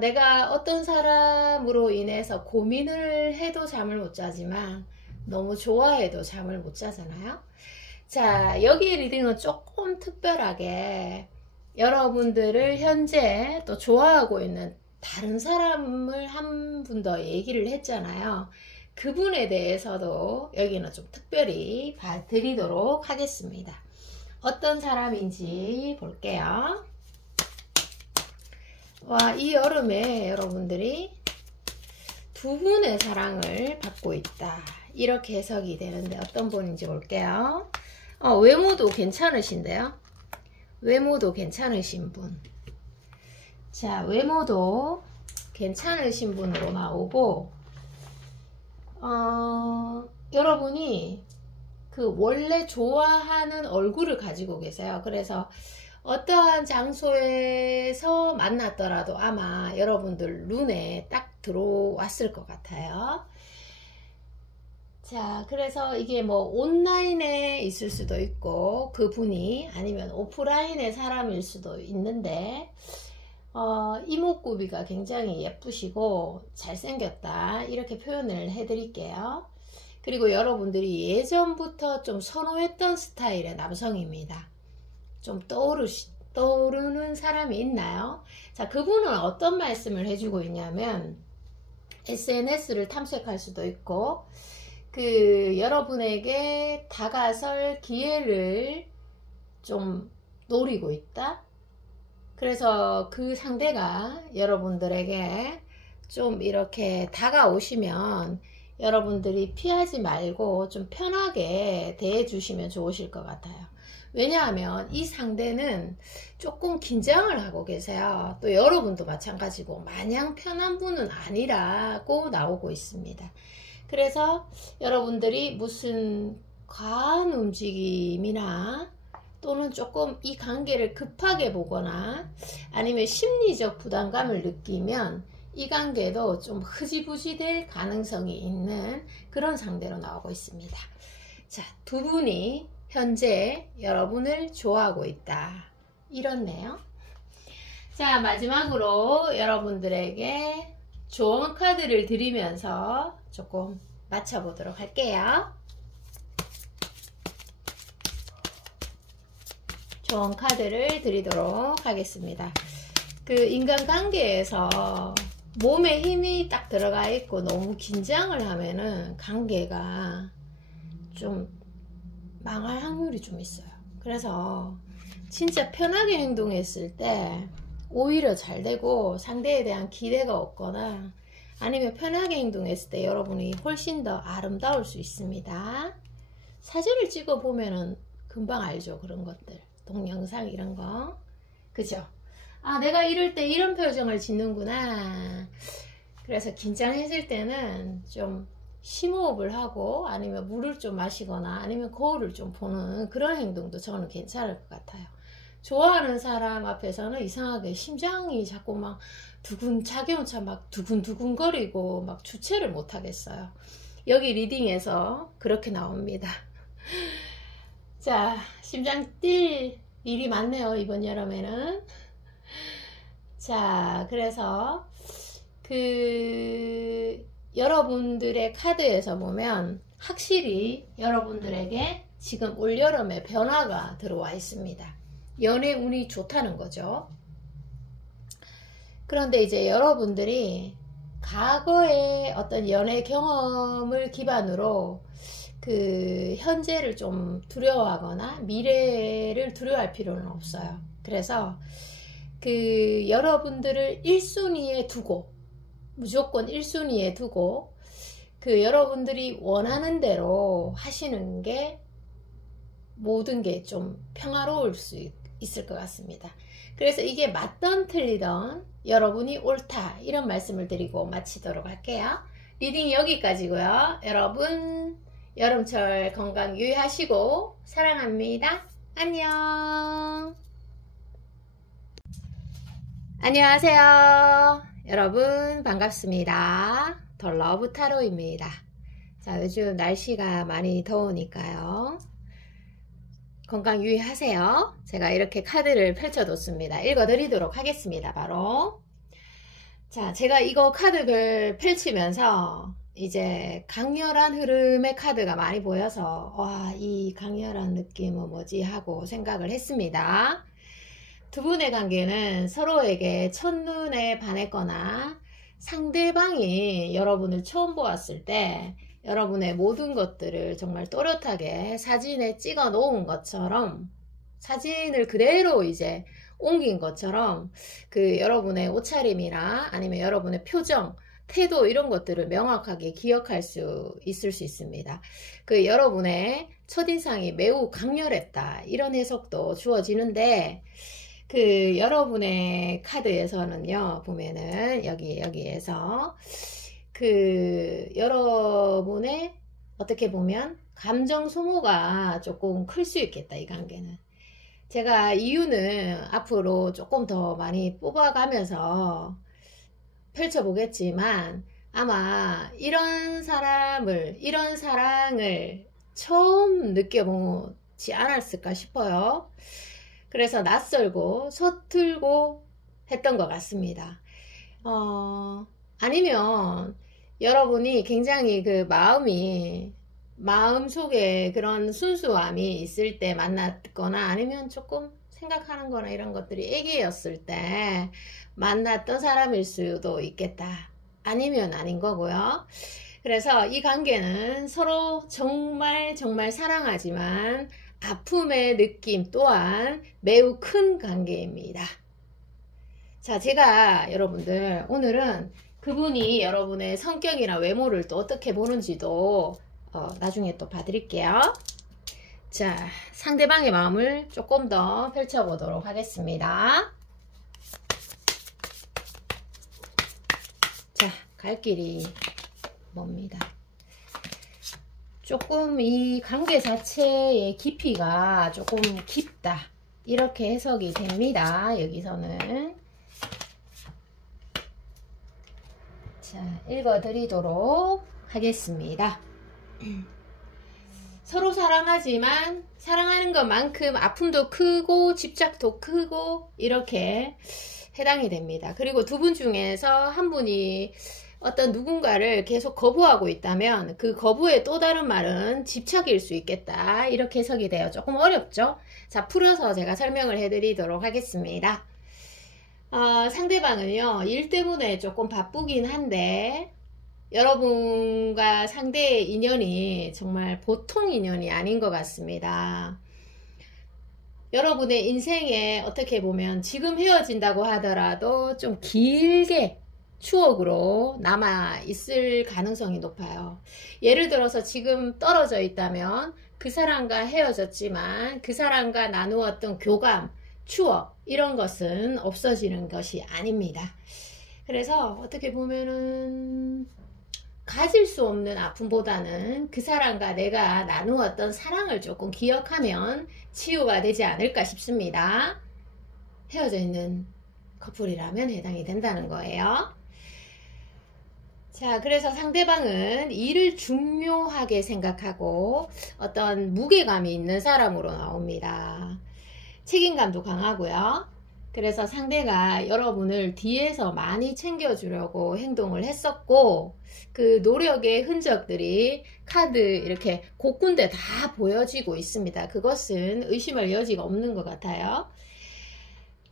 내가 어떤 사람으로 인해서 고민을 해도 잠을 못 자지만 너무 좋아해도 잠을 못 자잖아요. 자, 여기 리딩은 조금 특별하게 여러분들을 현재 또 좋아하고 있는 다른 사람을 한 분 더 얘기를 했잖아요. 그분에 대해서도 여기는 좀 특별히 봐드리도록 하겠습니다. 어떤 사람인지 볼게요. 와, 이 여름에 여러분들이 두 분의 사랑을 받고 있다. 이렇게 해석이 되는데 어떤 분인지 볼게요. 외모도 괜찮으신데요. 외모도 괜찮으신 분. 자, 외모도 괜찮으신 분으로 나오고, 여러분이 그 원래 좋아하는 얼굴을 가지고 계세요. 그래서 어떠한 장소에서 만났더라도 아마 여러분들 눈에 딱 들어왔을 것 같아요. 자, 그래서 이게 뭐 온라인에 있을 수도 있고 그분이 아니면 오프라인의 사람일 수도 있는데 이목구비가 굉장히 예쁘시고 잘생겼다 이렇게 표현을 해 드릴게요. 그리고 여러분들이 예전부터 좀 선호했던 스타일의 남성입니다. 좀 떠오르는 사람이 있나요? 자, 그분은 어떤 말씀을 해주고 있냐면 SNS를 탐색할 수도 있고 여러분에게 다가설 기회를 좀 노리고 있다. 그래서 그 상대가 여러분들에게 좀 이렇게 다가오시면 여러분들이 피하지 말고 좀 편하게 대해 주시면 좋으실 것 같아요. 왜냐하면 이 상대는 조금 긴장을 하고 계세요. 또 여러분도 마찬가지고 마냥 편한 분은 아니라고 나오고 있습니다. 그래서 여러분들이 무슨 과한 움직임이나 또는 조금 이 관계를 급하게 보거나 아니면 심리적 부담감을 느끼면 이 관계도 좀 흐지부지 될 가능성이 있는 그런 상대로 나오고 있습니다. 자, 두 분이 현재 여러분을 좋아하고 있다. 이렇네요. 자, 마지막으로 여러분들에게 조언 카드를 드리면서 조금 맞춰보도록 할게요. 조언 카드를 드리도록 하겠습니다. 인간관계에서 몸에 힘이 딱 들어가 있고 너무 긴장을 하면은 관계가 좀 망할 확률이 좀 있어요. 그래서 진짜 편하게 행동했을 때 오히려 잘 되고 상대에 대한 기대가 없거나 아니면 편하게 행동했을 때 여러분이 훨씬 더 아름다울 수 있습니다. 사진을 찍어 보면은 금방 알죠. 그런 것들. 동영상 이런 거. 그죠? 아, 내가 이럴 때 이런 표정을 짓는구나. 그래서 긴장했을 때는 좀 심호흡을 하고 아니면 물을 좀 마시거나 아니면 거울을 좀 보는 그런 행동도 저는 괜찮을 것 같아요. 좋아하는 사람 앞에서는 이상하게 심장이 자꾸 막 자기혼차 막 두근두근 거리고 막 주체를 못 하겠어요. 여기 리딩에서 그렇게 나옵니다. 자, 심장 뛸 일이 많네요, 이번 여름에는. 자, 그래서 여러분들의 카드에서 보면 확실히 여러분들에게 지금 올여름에 변화가 들어와 있습니다. 연애 운이 좋다는 거죠. 그런데 이제 여러분들이 과거의 어떤 연애 경험을 기반으로 현재를 좀 두려워하거나 미래를 두려워할 필요는 없어요. 그래서 여러분들을 1순위에 두고 무조건 1순위에 두고 여러분들이 원하는 대로 하시는 게 모든 게 좀 평화로울 수 있을 것 같습니다. 그래서 이게 맞던 틀리던 여러분이 옳다 이런 말씀을 드리고 마치도록 할게요. 리딩 여기까지고요. 여러분 여름철 건강 유의하시고 사랑합니다. 안녕. 안녕하세요. 여러분 반갑습니다. 더 러브 타로입니다. 자, 요즘 날씨가 많이 더우니까요. 건강 유의하세요. 제가 이렇게 카드를 펼쳐뒀습니다. 읽어드리도록 하겠습니다. 바로 자, 제가 이거 카드를 펼치면서 이제 강렬한 흐름의 카드가 많이 보여서 와, 이 강렬한 느낌은 뭐지 하고 생각을 했습니다. 두 분의 관계는 서로에게 첫눈에 반했거나 상대방이 여러분을 처음 보았을 때 여러분의 모든 것들을 정말 또렷하게 사진에 찍어 놓은 것처럼, 사진을 그대로 이제 옮긴 것처럼 그 여러분의 옷차림이나 아니면 여러분의 표정, 태도 이런 것들을 명확하게 기억할 수 있을 수 있습니다. 그 여러분의 첫인상이 매우 강렬했다, 이런 해석도 주어지는데, 그 여러분의 카드에서는요 보면은 여기에서 그 여러분의 어떻게 보면 감정 소모가 조금 클 수 있겠다, 이 관계는. 제가 이유는 앞으로 조금 더 많이 뽑아가면서 펼쳐보겠지만 아마 이런 사람을, 이런 사랑을 처음 느껴보지 않았을까 싶어요. 그래서 낯설고 서툴고 했던 것 같습니다. 아니면 여러분이 굉장히 그 마음속에 그런 순수함이 있을 때 만났거나, 아니면 조금 생각하는 거나 이런 것들이 애기였을 때 만났던 사람일 수도 있겠다. 아니면 아닌 거고요. 그래서 이 관계는 서로 정말 사랑하지만 아픔의 느낌 또한 매우 큰 관계입니다. 자, 제가 여러분들 오늘은 그분이 여러분의 성격이나 외모를 또 어떻게 보는지도 나중에 또 봐드릴게요. 자, 상대방의 마음을 조금 더 펼쳐보도록 하겠습니다. 자, 갈 길이 멉니다. 조금 이 관계 자체의 깊이가 조금 깊다, 이렇게 해석이 됩니다. 여기서는. 자, 읽어드리도록 하겠습니다. 서로 사랑하지만 사랑하는 것만큼 아픔도 크고 집착도 크고 이렇게 해당이 됩니다. 그리고 두 분 중에서 한 분이 어떤 누군가를 계속 거부하고 있다면 그 거부의 또 다른 말은 집착일 수 있겠다, 이렇게 해석이 돼요. 조금 어렵죠? 자, 풀어서 제가 설명을 해드리도록 하겠습니다. 상대방은요, 일 때문에 조금 바쁘긴 한데 여러분과 상대의 인연이 정말 보통 인연이 아닌 것 같습니다. 여러분의 인생에 어떻게 보면 지금 헤어진다고 하더라도 좀 길게 추억으로 남아 있을 가능성이 높아요. 예를 들어서 지금 떨어져 있다면 그 사람과 헤어졌지만 그 사람과 나누었던 교감, 추억, 이런 것은 없어지는 것이 아닙니다. 그래서 어떻게 보면은 가질 수 없는 아픔보다는 그 사람과 내가 나누었던 사랑을 조금 기억하면 치유가 되지 않을까 싶습니다. 헤어져 있는 커플이라면 해당이 된다는 거예요. 자, 그래서 상대방은 일을 중요하게 생각하고 어떤 무게감이 있는 사람으로 나옵니다. 책임감도 강하고요. 그래서 상대가 여러분을 뒤에서 많이 챙겨주려고 행동을 했었고, 그 노력의 흔적들이 카드 이렇게 곳군데 다 보여지고 있습니다. 그것은 의심할 여지가 없는 것 같아요.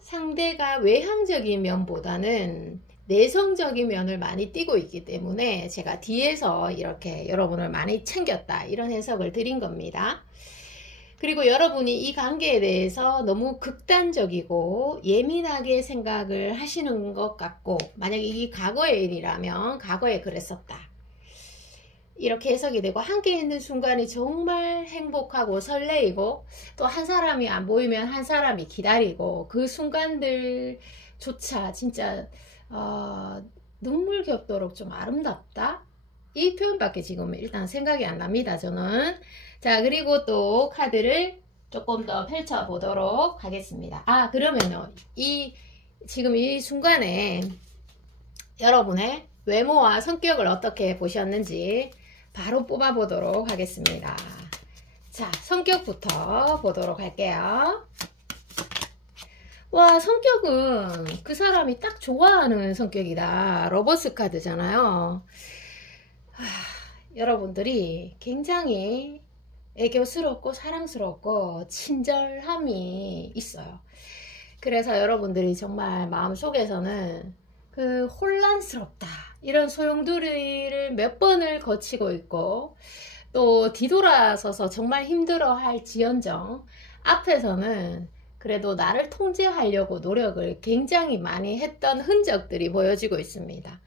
상대가 외향적인 면보다는 내성적인 면을 많이 띠고 있기 때문에 제가 뒤에서 이렇게 여러분을 많이 챙겼다, 이런 해석을 드린 겁니다. 그리고 여러분이 이 관계에 대해서 너무 극단적이고 예민하게 생각을 하시는 것 같고, 만약에 이 과거의 일이라면 과거에 그랬었다, 이렇게 해석이 되고, 함께 있는 순간이 정말 행복하고 설레이고, 또 한 사람이 안 보이면 한 사람이 기다리고, 그 순간들조차 진짜 눈물겹도록 좀 아름답다, 이 표현밖에 지금 일단 생각이 안 납니다, 저는. 자, 그리고 또 카드를 조금 더 펼쳐 보도록 하겠습니다. 그러면요, 지금 이 순간에 여러분의 외모와 성격을 어떻게 보셨는지 바로 뽑아 보도록 하겠습니다. 자, 성격부터 보도록 할게요. 와, 성격은 그 사람이 딱 좋아하는 성격이다. 러버스 카드잖아요. 여러분들이 굉장히 애교스럽고 사랑스럽고 친절함이 있어요. 그래서 여러분들이 정말 마음속에서는 그 혼란스럽다 이런 소용돌이를 몇 번을 거치고 있고, 또 뒤돌아서서 정말 힘들어할 지연정 앞에서는 그래도 나를 통제하려고 노력을 굉장히 많이 했던 흔적들이 보여지고 있습니다.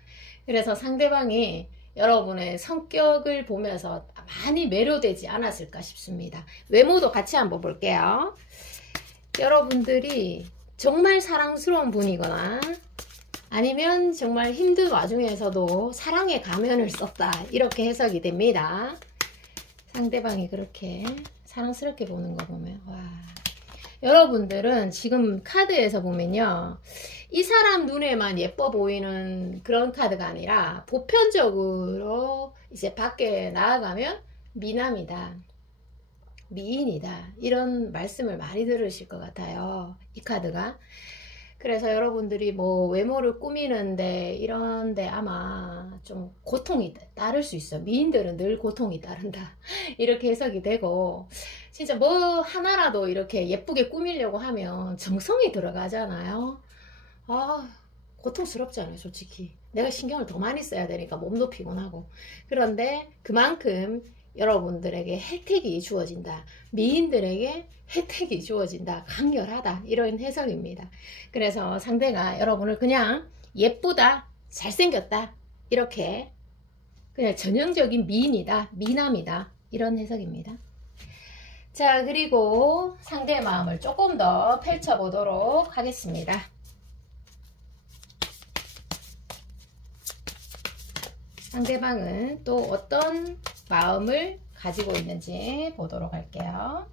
그래서 상대방이 여러분의 성격을 보면서 많이 매료되지 않았을까 싶습니다. 외모도 같이 한번 볼게요. 여러분들이 정말 사랑스러운 분이거나 아니면 정말 힘든 와중에서도 사랑의 가면을 썼다, 이렇게 해석이 됩니다. 상대방이 그렇게 사랑스럽게 보는 거 보면, 와, 여러분들은 지금 카드에서 보면요, 이 사람 눈에만 예뻐 보이는 그런 카드가 아니라 보편적으로 이제 밖에 나아가면 미남이다, 미인이다, 이런 말씀을 많이 들으실 것 같아요, 이 카드가. 그래서 여러분들이 뭐 외모를 꾸미는데 이런데 아마 좀 고통이 따를 수 있어. 미인들은 늘 고통이 따른다, 이렇게 해석이 되고, 진짜 뭐 하나라도 이렇게 예쁘게 꾸미려고 하면 정성이 들어가잖아요. 아, 고통스럽잖아요, 솔직히. 내가 신경을 더 많이 써야 되니까 몸도 피곤하고. 그런데 그만큼 여러분들에게 혜택이 주어진다, 미인들에게 혜택이 주어진다, 강렬하다, 이런 해석입니다. 그래서 상대가 여러분을 그냥 예쁘다, 잘생겼다, 이렇게 그냥 전형적인 미인이다, 미남이다, 이런 해석입니다. 자, 그리고 상대의 마음을 조금 더 펼쳐보도록 하겠습니다. 상대방은 또 어떤 마음을 가지고 있는지 보도록 할게요.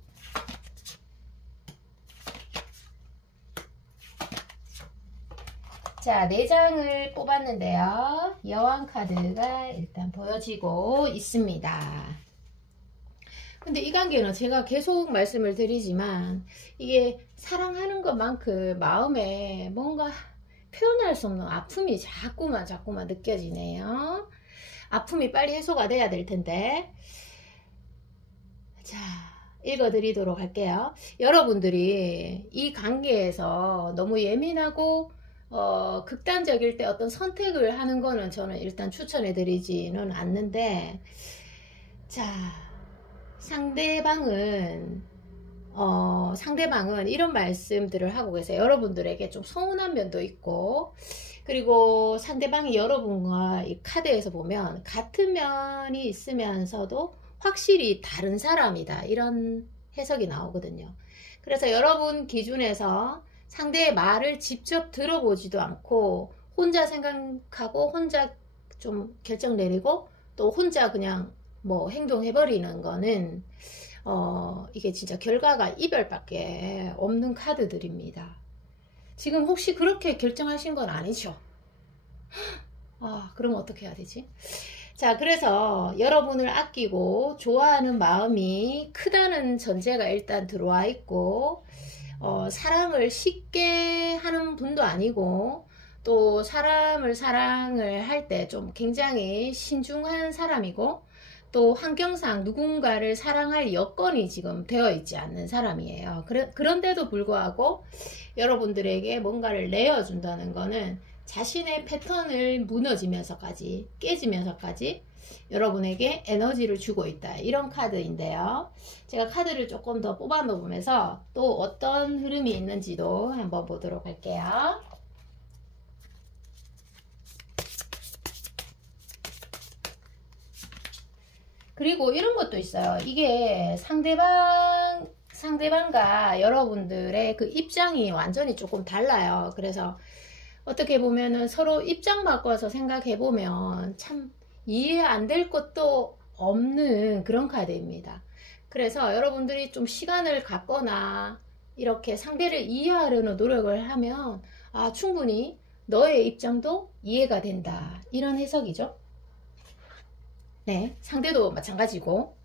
자, 4장을 뽑았는데요. 여왕 카드가 일단 보여지고 있습니다. 근데 이 관계는 제가 계속 말씀을 드리지만, 이게 사랑하는 것만큼 마음에 뭔가 표현할 수 없는 아픔이 자꾸만 느껴지네요. 아픔이 빨리 해소가 돼야 될 텐데. 자, 읽어드리도록 할게요. 여러분들이 이 관계에서 너무 예민하고 극단적일 때 어떤 선택을 하는 거는 저는 일단 추천해드리지는 않는데, 자, 상대방은 이런 말씀들을 하고 계세요. 여러분들에게 좀 서운한 면도 있고, 그리고 상대방이 여러분과 이 카드에서 보면 같은 면이 있으면서도 확실히 다른 사람이다, 이런 해석이 나오거든요. 그래서 여러분 기준에서 상대의 말을 직접 들어보지도 않고 혼자 생각하고 혼자 좀 결정 내리고 또 혼자 그냥 뭐 행동해버리는 거는 이게 진짜 결과가 이별밖에 없는 카드들입니다. 지금 혹시 그렇게 결정하신 건 아니죠? 아, 그럼 어떻게 해야 되지? 자, 그래서 여러분을 아끼고 좋아하는 마음이 크다는 전제가 일단 들어와 있고, 사랑을 쉽게 하는 분도 아니고, 또 사람을 사랑을 할 때 좀 굉장히 신중한 사람이고, 또 환경상 누군가를 사랑할 여건이 지금 되어 있지 않는 사람이에요. 그런데도 불구하고 여러분들에게 뭔가를 내어준다는 거는 자신의 패턴을 무너지면서까지, 깨지면서까지 여러분에게 에너지를 주고 있다, 이런 카드인데요. 제가 카드를 조금 더 뽑아 놓으면서 또 어떤 흐름이 있는지도 한번 보도록 할게요. 그리고 이런 것도 있어요. 이게 상대방과 여러분들의 그 입장이 완전히 조금 달라요. 그래서 어떻게 보면은 서로 입장 바꿔서 생각해 보면 참 이해 안 될 것도 없는 그런 카드입니다. 그래서 여러분들이 좀 시간을 갖거나 이렇게 상대를 이해하려는 노력을 하면, 아, 충분히 너의 입장도 이해가 된다, 이런 해석이죠. 네, 상대도 마찬가지고.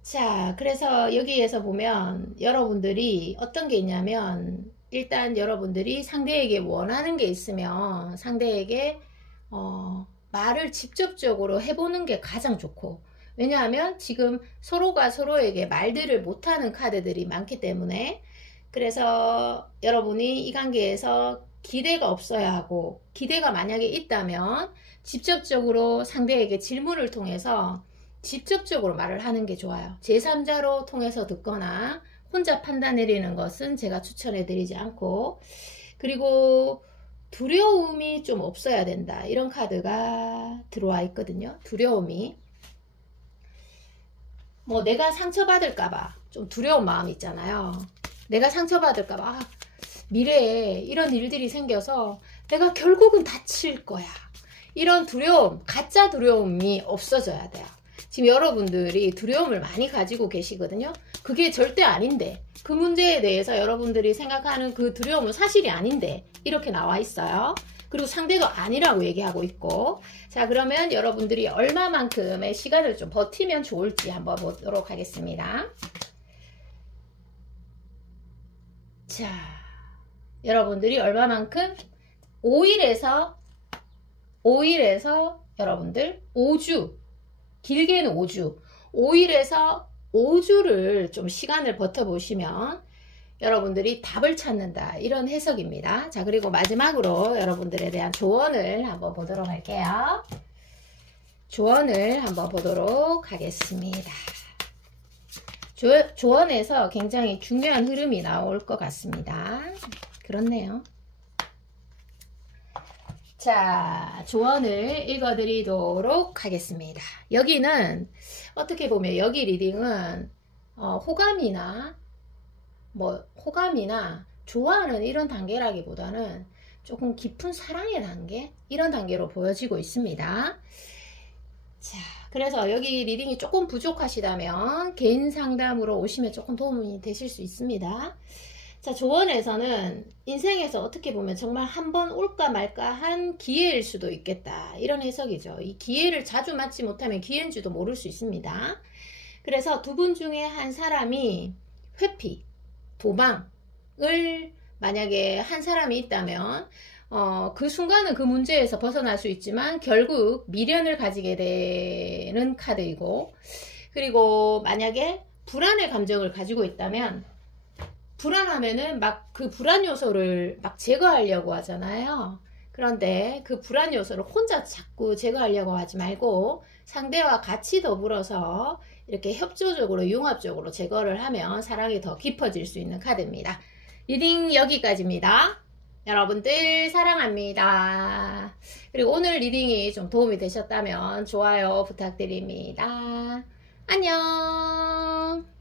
자, 그래서 여기에서 보면 여러분들이 어떤 게 있냐면, 일단 여러분들이 상대에게 원하는 게 있으면 상대에게 말을 직접적으로 해보는 게 가장 좋고, 왜냐하면 지금 서로가 서로에게 말들을 못하는 카드들이 많기 때문에 그래서 여러분이 이 관계에서 기대가 없어야 하고, 기대가 만약에 있다면 직접적으로 상대에게 질문을 통해서 직접적으로 말을 하는 게 좋아요. 제3자로 통해서 듣거나 혼자 판단 내리는 것은 제가 추천해 드리지 않고, 그리고 두려움이 좀 없어야 된다, 이런 카드가 들어와 있거든요. 두려움이 뭐 내가 상처받을까봐 좀 두려운 마음이 있잖아요. 내가 상처받을까봐, 아, 미래에 이런 일들이 생겨서 내가 결국은 다칠 거야, 이런 두려움, 가짜 두려움이 없어져야 돼요. 지금 여러분들이 두려움을 많이 가지고 계시거든요. 그게 절대 아닌데, 그 문제에 대해서 여러분들이 생각하는 그 두려움은 사실이 아닌데 이렇게 나와 있어요. 그리고 상대도 아니라고 얘기하고 있고. 자, 그러면 여러분들이 얼마만큼의 시간을 좀 버티면 좋을지 한번 보도록 하겠습니다. 자, 여러분들이 얼마만큼? 5일에서 여러분들 5주, 길게는 5주, 5일에서 5주를 좀 시간을 버텨보시면 여러분들이 답을 찾는다, 이런 해석입니다. 자, 그리고 마지막으로 여러분들에 대한 조언을 한번 보도록 할게요. 조언을 한번 보도록 하겠습니다. 조언에서 굉장히 중요한 흐름이 나올 것 같습니다. 그렇네요. 자, 조언을 읽어드리도록 하겠습니다. 여기는 어떻게 보면 여기 리딩은 호감이나 좋아하는 이런 단계라기보다는 조금 깊은 사랑의 단계, 이런 단계로 보여지고 있습니다. 자, 그래서 여기 리딩이 조금 부족하시다면 개인 상담으로 오시면 조금 도움이 되실 수 있습니다. 자, 조언에서는 인생에서 어떻게 보면 정말 한 번 올까 말까 한 기회일 수도 있겠다, 이런 해석이죠. 이 기회를 자주 맞지 못하면 기회인지도 모를 수 있습니다. 그래서 두 분 중에 한 사람이 회피, 도망을 만약에 한 사람이 있다면 그 순간은 그 문제에서 벗어날 수 있지만 결국 미련을 가지게 되는 카드이고, 그리고 만약에 불안의 감정을 가지고 있다면, 불안하면은 막 그 불안 요소를 막 제거하려고 하잖아요. 그런데 그 불안 요소를 혼자 자꾸 제거하려고 하지 말고 상대와 같이 더불어서 이렇게 협조적으로 융합적으로 제거를 하면 사랑이 더 깊어질 수 있는 카드입니다. 리딩 여기까지입니다. 여러분들 사랑합니다. 그리고 오늘 리딩이 좀 도움이 되셨다면 좋아요 부탁드립니다. 안녕.